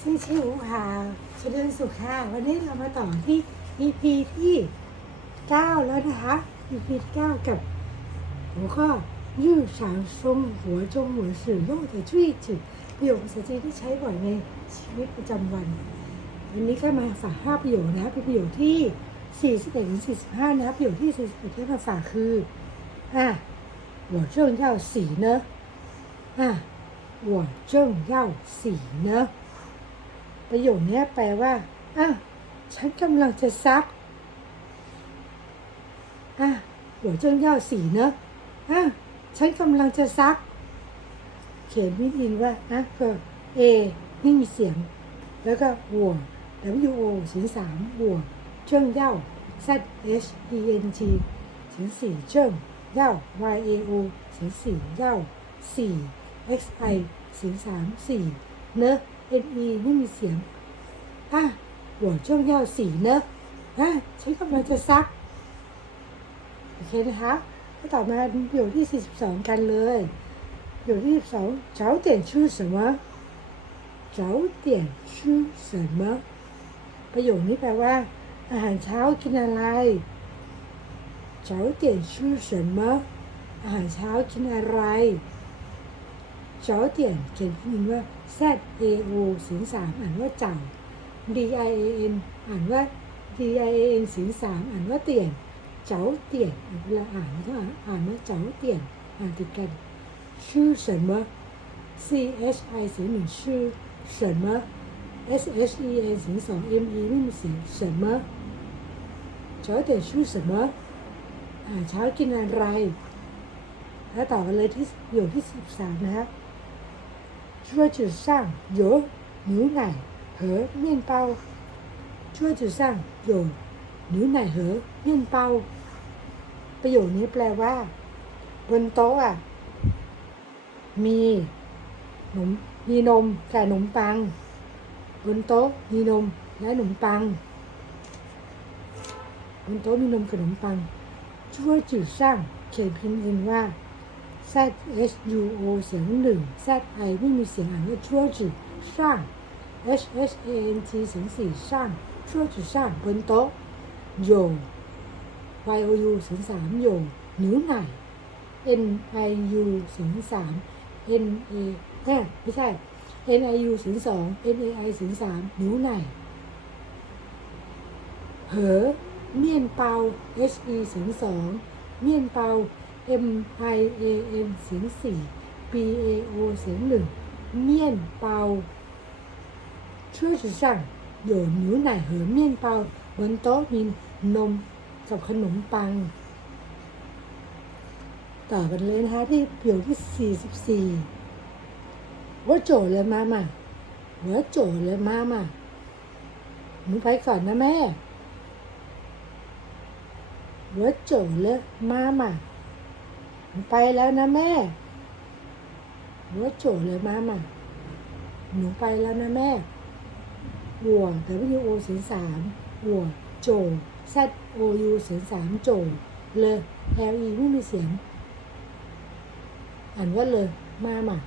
ชื่อชื่ออูหาชเดินสุขค่ะ วันนี้เรามาต่อที่ EP ที่ 9 แล้วนะคะ EP ที่9กับหัวข้อยืดสางทรงหัวจงหัวสื่อโยกแต่ช่วยจุดประโยคภาษาจีนที่ใช้บ่อยในชีวิตประจำวัน วันนี้ก็มาฝากห้าประโยคนะคะเป็นประโยคที่ 41ถึง45 นะคะประโยคที่ 41ที่มาฝากคืออ่ะ我正要洗呢อ่ะ我正要洗呢 ประโยคนี้แปลว่าอะฉันกำลังจะซักอะหัวงเจ้าเย่อสีเนอะอะฉันกำลังจะซัก เขียนไม่ดีว่านะก็เอนี่มีเสียง แล้วก็หัว W O สินสามหัวเจิ้งเย่า Z H E N G สินสี่เจิ้งเย่า Y A O สินสี่เย่าสี่ X I สินสามสี่เนอะ N E ไม่มีเสียงอ่ะหัวเจิ้งเย่าสี่เนอะอ่ะฉันกำลังจะซัก โอเคนะคะก็ต่อมาประโยคที่ 42 กันเลยประโยคที่42早点吃什么早点吃什么ประโยคนี้แปลว่า อาหารเช้ากินอะไร早点吃什么อาหารเช้ากินอะไร จ้าเตียนเขียนพิมพ์ว่า Z A O ศูนสามอ่านว่าจัง D I A N อ่านว่า D I A N ศูนสามอ่านว่าเตียนเจ้าเตียนเวลาอ่านก็อ่านว่าเจ้าเตียนอ่านติดกันชื่อเฉินเมอ C H I ศูนย์หนึ่งชื่อเฉินเมอ S H E N ศูนสอง M E รุ่นสี่เฉินเเจ้าเตียนชื่อเฉินเอเช้ากินอะไร แล้วต่อกัเลยที่อยู่ที่สิบสามนะครับ 桌子上有牛奶和面包桌子上有牛奶和面包ประโยคนี้แปลว่า บนโต๊ะอ่ะ มีนมมีนมกับขนมปัง บนโต๊ะมีนมและขนมปัง บนโต๊ะมีนมกับขนมปังช่วยจืดสร้างเขียนพิมพ์เองว่า z h u o เสียงหนึ่ง z i ไม่มีเสียงอ่านว่าชั่วจืช่าง h h a n t เสียงสี่ช่างชั่วจืช่างบนโต๊ะโย y o u เสียงสามโยหนูไหน n i u เสียงสาม n a เอ้ไม่ใช่ n i u เสียงสอง n a i เสียงสามหนูไหนเหอเมียนเปา h e เสียงสองเมียนเปา M I A N เสียงสี่ p A O เสียงหนึ่งเมียนเปาชื่อชื่อสั่งหยนหนูไหนเหือเมี่ยนเปาบนโต๊ะมีนมกับขนมปัง ต่อกันเลนะคะที่ผิวที่ 44ว่าโจเลยมามาหัโจเลยมามหนูไปก่อนนะแม่หัวโจเลยมาม ไปแล้วนะแม่ว่าโจเลยมามาหนูไปแล้วนะแม่หัว W O เสียงสามหัวโจ Z O U เสียงสามโจ เลย L E ไม่มีเสียง อ่านว่าเลย มามา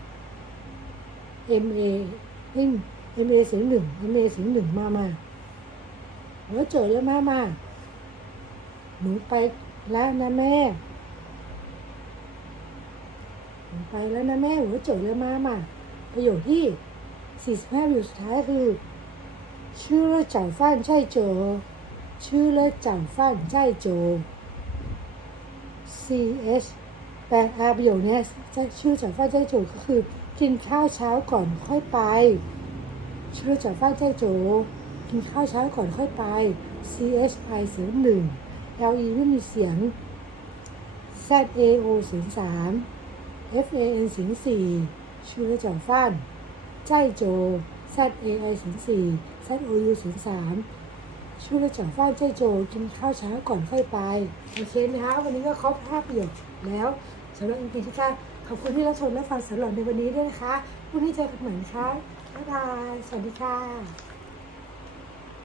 M A เอ้ย M A เสียงหนึ่ง M A เสียงหนึ่งมามาหัวโจแล้วมามา หนูไปแล้วนะแม่ ไปแล้วนะแม่หัวเจ๋อเลยมามาประโยชน์ที่สี่สิบแประโยคสุดท้ายคือ ชื่อเลจ่างฟ้านใช่โจ ชื่อเลจ่างฟ้านใช่โจ c h แปลอาประโยชน์เนี้ยชื่อจ่างฟ้านใช่โจก็คือ กินข้าวเช้าก่อนค่อยไป ชื่อจ่างฟ้านใช่โจ กินข้าวเช้าก่อนค่อยไป c h ไปเสียงหนึ่ง LE ไม่มีเสียง ZAO ศูนย์สาม F A N เสียงสี่ชื่อจากฟ้านใจโจ Z A I เสียงสี่ Z O U เสียงสามช่วยจากฟ้านใจโจ กินข้าวเช้าก่อนค่อยไป โอเคนะคะวันนี้ก็ครบห้าประโยคแล้วสำหรับอีพีที่เก้าขอบคุณที่รับชมและฟังสำหรับในวันนี้ด้วยนะคะพรุ่งนี้เจอกันใหม่นะคะบ๊ายบาย สวัสดีค่ะ